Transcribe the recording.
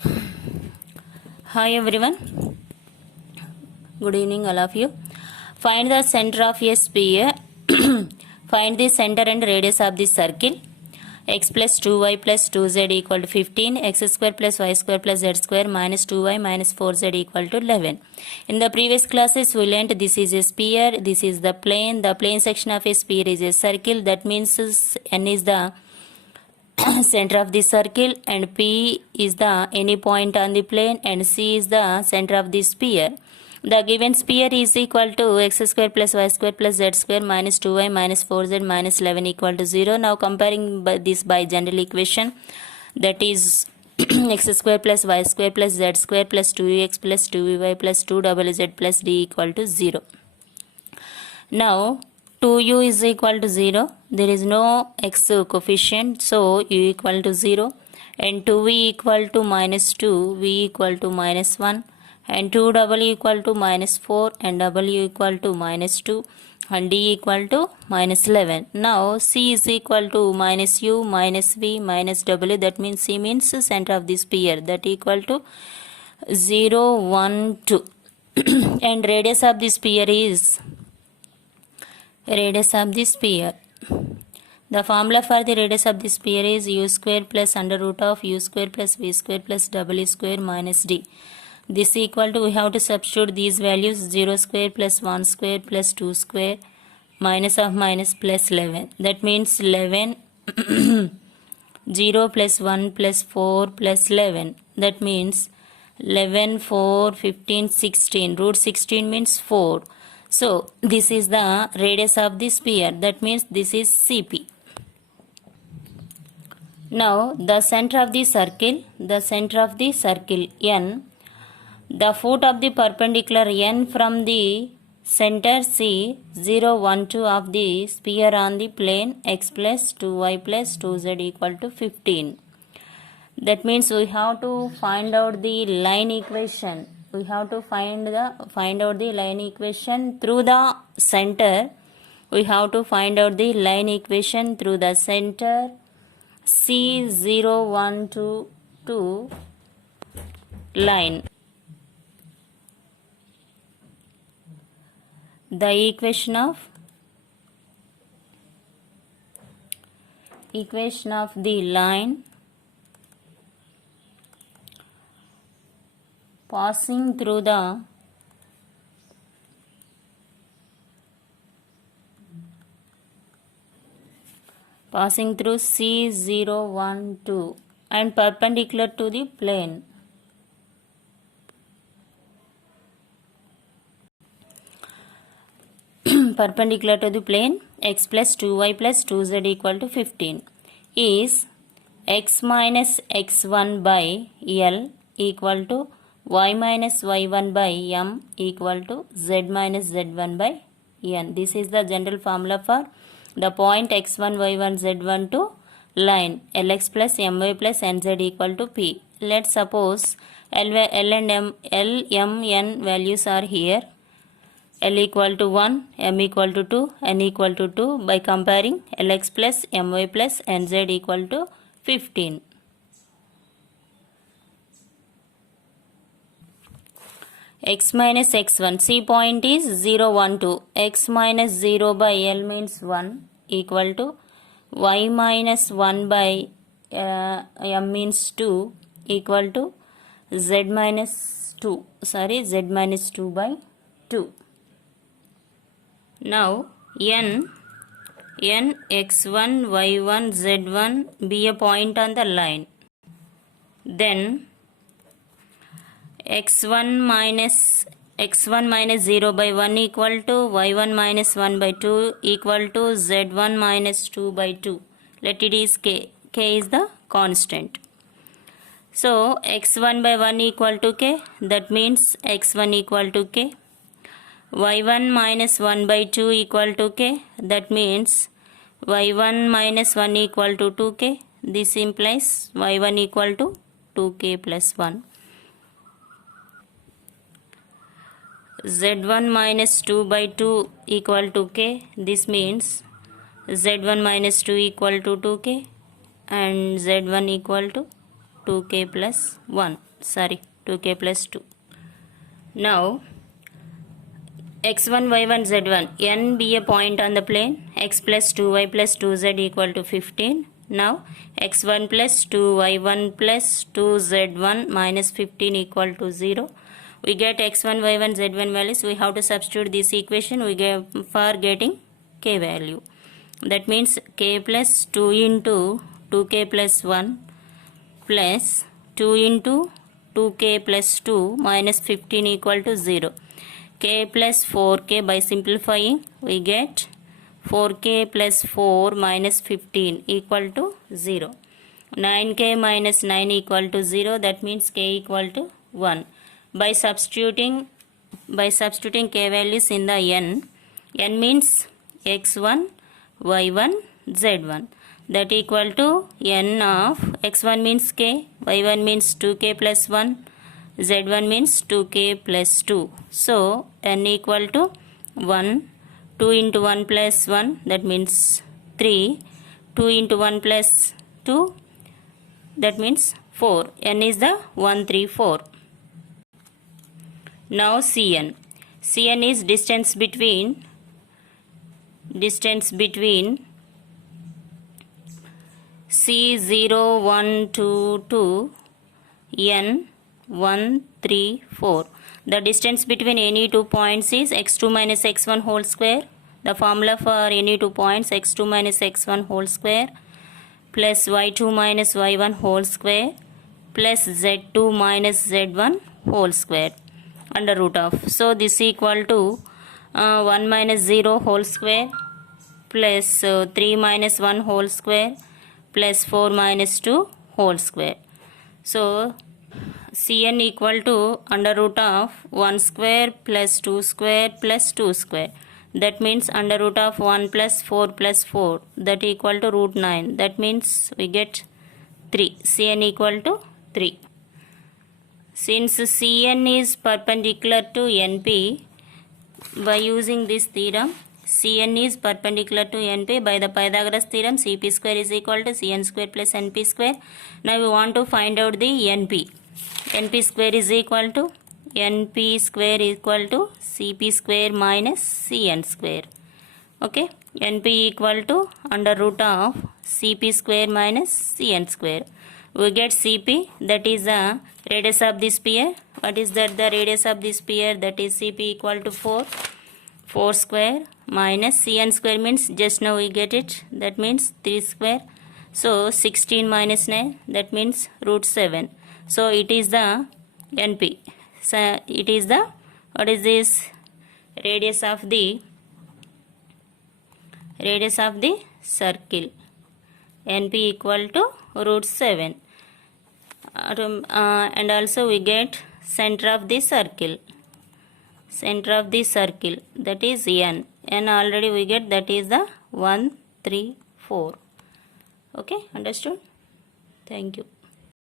Hi everyone, good evening all of you. Find the center of a sphere. Find the center and radius of the circle. X plus 2y plus 2z equal to 15, x square plus y square plus z square minus 2y minus 4z equal to 11. In the previous classes we learnt this is a sphere, this is the plane section of a sphere is a circle, that means n is the center of the circle and P is the any point on the plane and C is the center of the sphere. The given sphere is equal to x square plus y square plus z square minus 2y minus 4z minus 11 equal to 0. Now comparing this by general equation, that is x square plus y square plus z square plus 2x plus 2y plus 2zz plus d equal to 0. Now 2u is equal to 0. There is no x coefficient, so u equal to 0. And 2v equal to minus 2, v equal to minus 1. And 2w equal to minus 4 and w equal to minus 2 and d equal to minus 11. Now c is equal to minus u minus v minus w, that means c means center of the sphere, that equal to 0, 1, 2. And radius of the sphere is radius of the sphere. The formula for the radius of the sphere is u square plus under root of u square plus v square plus w square minus d. This equal to, we have to substitute these values, 0 square plus 1 square plus 2 square minus of minus plus 11. That means 11 0 plus 1 plus 4 plus 11. That means 11, 4, 15, 16. Root 16 means 4. So this is the radius of the sphere, that means this is CP. Now the center of the circle N, the foot of the perpendicular N from the center C 0, 1, 2 of the sphere on the plane x plus 2y plus 2z equal to 15. That means we have to find out the line equation. We have to find out the line equation through the center. We have to find out the line equation through the center C 0, 1, 2, 2 line. The equation of the line passing through C 0, 1, 2 and perpendicular to the plane. Perpendicular to the plane x plus 2y plus 2z equal to 15 is x minus x1 by L equal to y minus y1 by m equal to z minus z1 by n. This is the general formula for the point x1, y1, z1 to line lx plus my plus nz equal to p. Let's suppose L and m, n values are here. L equal to 1, m equal to 2, n equal to 2 by comparing lx plus my plus nz equal to 15. X minus x1, C point is 0, 1, 2. X minus 0 by L means 1 equal to y minus 1 by m means 2 equal to z minus 2 by 2. Now n x1, y1, z1 be a point on the line. Then x1 minus 0 by 1 equal to y1 minus 1 by 2 equal to z1 minus 2 by 2. Let it is k. K is the constant. So x1 by 1 equal to k, that means x1 equal to k. y1 minus 1 by 2 equal to k, that means y1 minus 1 equal to 2k. This implies y1 equal to 2k plus 1. z1 minus 2 by 2 equal to k. This means z1 minus 2 equal to 2k and z1 equal to 2k plus 1, sorry, 2k plus 2. Now x1, y1, z1, n be a point on the plane, x plus 2y plus 2z equal to 15. Now x1 plus 2y1 plus 2z1 minus 15 equal to 0. We get x1, y1, z1 values. We have to substitute this equation we get for getting k value. That means k plus 2 into 2k plus 1 plus 2 into 2k plus 2 minus 15 equal to 0. K plus 4k, by simplifying we get 4k plus 4 minus 15 equal to 0. 9k minus 9 equal to 0, that means k equal to 1. By substituting k values in the n means x1, y1, z1, that equal to n of x1 means k, y1 means 2k plus 1, z1 means 2k plus 2. So n equal to 1, 2 into 1 plus 1, that means 3, 2 into 1 plus 2, that means 4. N is the 1, 3, 4. Now Cn. Cn is distance between C0, 1, 2 to n 1, 3, 4. The distance between any two points is x2 minus x1 whole square. The formula for any two points, x2 minus x1 whole square plus y2 minus y1 whole square plus z2 minus z1 whole square under root of. So this equal to 1 minus 0 whole square plus 3 minus 1 whole square plus 4 minus 2 whole square. So Cn equal to under root of 1 square plus 2 square plus 2 square. That means under root of 1 plus 4 plus 4, that equal to root 9. That means we get 3. Cn equal to 3. Since Cn is perpendicular to NP, by using this theorem, Cn is perpendicular to NP by the Pythagoras theorem, Cp square is equal to Cn square plus Np square. Now we want to find out the Np. Np square is equal to Cp square minus Cn square. Okay, Np equal to under root of Cp square minus Cn square. We get Cp, that is the radius of the sphere. What is that? The radius of the sphere, that is Cp equal to 4 square minus Cn square means just now we get it, that means 3 square. So 16 minus 9, that means root 7. So it is the Np. So it is the, what is this? Radius of the circle. Np equal to root 7. And also we get center of the circle. That is n. N already we get, that is the 1, 3, 4. Okay, understood? Thank you.